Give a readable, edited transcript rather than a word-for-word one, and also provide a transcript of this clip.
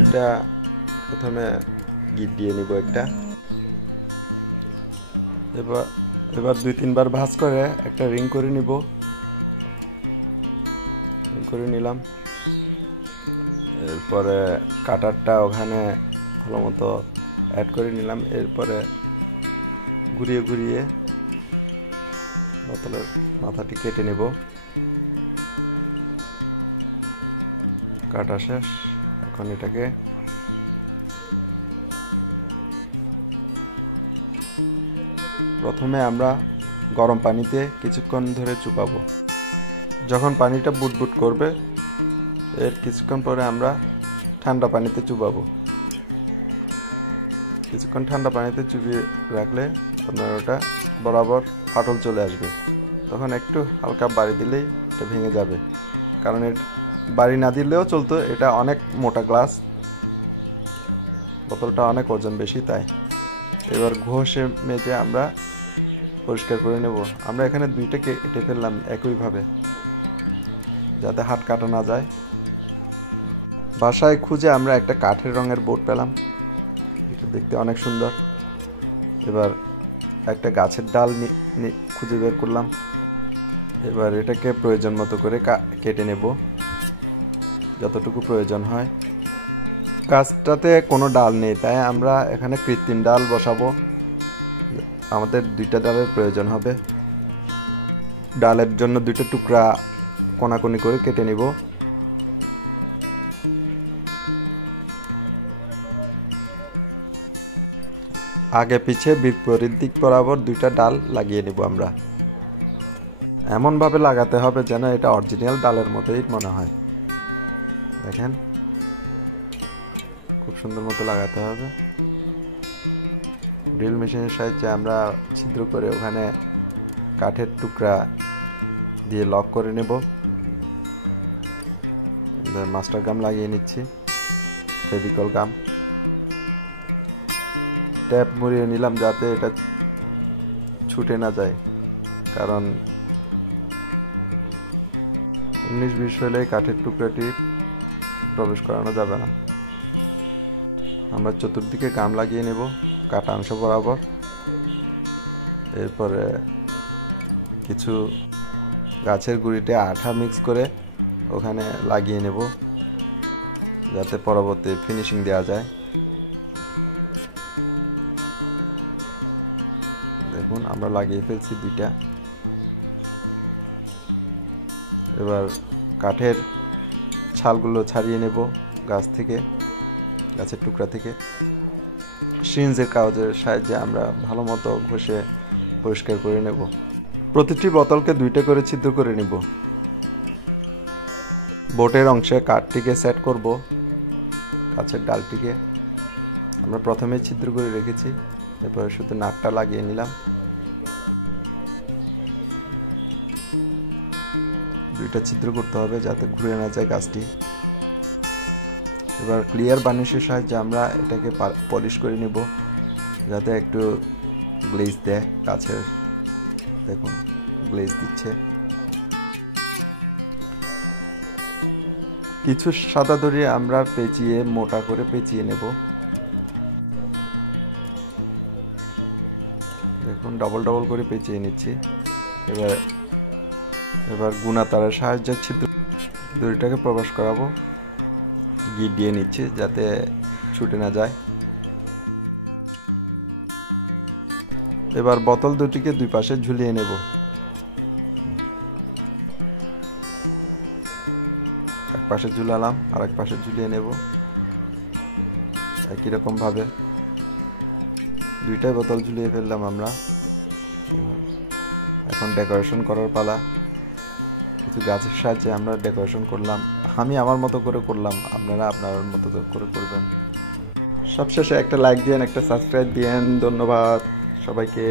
এটা প্রথমে গিট দিয়ে নিব একটা। এবার 2-3 বার ভাঁজ করে একটা রিং করে নিব। রিং করে নিলাম। এরপরে কাটারটা ওখানে ভালো মতো অ্যাড করে নিলাম। এরপরে ঘুরিয়ে ঘুরিয়ে বোতলের মাথাটি কেটে নেব। কাটা শেষ। এখন এটাকে প্রথমে আমরা গরম পানিতে কিছুক্ষণ ধরে চুবাবো। যখন পানিটা বুটবুট করবে এর কিছুক্ষণ পরে আমরা ঠান্ডা পানিতে চুবাবো। কিছুক্ষণ ঠান্ডা পানিতে চুবিয়ে রাখলে আপনার ওটা বরাবর ফাটল চলে আসবে। তখন একটু হালকা বাড়ি দিলেই এটা ভেঙে যাবে। কারণ এর বাড়ি না দিলেও চলতো, এটা অনেক মোটা গ্লাস, বোতলটা অনেক ওজন বেশি, তাই। এবার ঘষে মেজে আমরা পরিষ্কার করে নেব। আমরা এখানে 2টা কেটে ফেললাম একইভাবে, যাতে হাত কাটা না যায়। বাসায় খুঁজে আমরা একটা কাঠের রঙের বোর্ড পেলাম, এটা দেখতে অনেক সুন্দর। এবার একটা গাছের ডাল খুঁজে বের করলাম। এবার এটাকে প্রয়োজন মতো করে কেটে নেব, যতটুকু প্রয়োজন হয়। গাছটাতে কোনো ডাল নেই, তাই আমরা এখানে কৃত্রিম ডাল বসাবো। আমাদের 2টা ডালের প্রয়োজন হবে। ডালের জন্য 2টা টুকরা কোনাকুনি করে কেটে নিব। আগে পিছে বিপরীত দিক বরাবর 2টা ডাল লাগিয়ে নিব আমরা। এমনভাবে লাগাতে হবে যেন এটা অরিজিনাল ডালের মতোই মনে হয়। দেখেন, খুব সুন্দর মতো লাগাতে হবে। ড্রিল মেশিনের সাহায্যে আমরা ছিদ্র করে ওখানে কাঠের টুকরা দিয়ে লক করে নেব। মাস্টার গাম লাগিয়ে নিচ্ছি, ফেভিকল গাম। ট্যাপ মুড়িয়ে নিলাম যাতে এটা ছুটে না যায়, কারণ 19-20 হলে কাঠের টুকরাটি প্রবেশ করানো যাবে না। আমরা চতুর্দিকে গাম লাগিয়ে নেব কাটা অংশ বরাবর। এরপরে কিছু গাছের গুঁড়িতে আঠা মিক্স করে ওখানে লাগিয়ে নেব, যাতে পরবর্তী ফিনিশিং দেওয়া যায়। দেখুন, আমরা লাগিয়ে ফেলছি 2টা। এবার কাঠের ছালগুলো ছাড়িয়ে নেব গাছ থেকে, গাছের টুকরা থেকে। সিরিঞ্জের কাগজের সাহায্যে আমরা ভালো মতো ঘষে পরিষ্কার করে নেব। প্রতিটি বোতলকে 2টা করে ছিদ্র করে নেব। বোটের অংশে কাঠটিকে সেট করব। গাছের ডালটিকে আমরা প্রথমে ছিদ্র করে রেখেছি, এরপরে শুধু নাটটা লাগিয়ে নিলাম। 2টা ছিদ্র করতে হবে যাতে ঘুরে না যায় গাছটি। এবার ক্লিয়ার বার্নিশের সাহায্যে আমরা এটাকে পলিশ করে নেব, যাতে একটু গ্লেজ দেয় গাছের। দেখুন, গ্লেজ দিচ্ছে। কিছু সাদা দড়ি আমরা পেঁচিয়ে মোটা করে পেঁচিয়ে নেব। দেখুন, ডবল ডবল করে পেঁচিয়ে নিচ্ছি। এবার গুনা তারের সাহায্যে ছিদ্র দড়িটাকে প্রবেশ করাবো। গিট দিয়ে নিচ্ছি যাতে ছুটে না যায়। এবার বোতল 2টিকে 2 পাশে ঝুলিয়ে নেব। এক পাশে ঝুলালাম, আর এক পাশে ঝুলিয়ে নেব একই রকম ভাবে। 2টাই বোতল ঝুলিয়ে ফেললাম আমরা। এখন ডেকোরেশন করার পালা। কিছু গাছের সাহায্যে আমরা ডেকোরেশন করলাম। আমি আমার মতো করে করলাম, আপনারা আপনার মতো করে করবেন। সবশেষে একটা লাইক দিয়েন, একটা সাবস্ক্রাইব দিয়েন। ধন্যবাদ সবাইকে।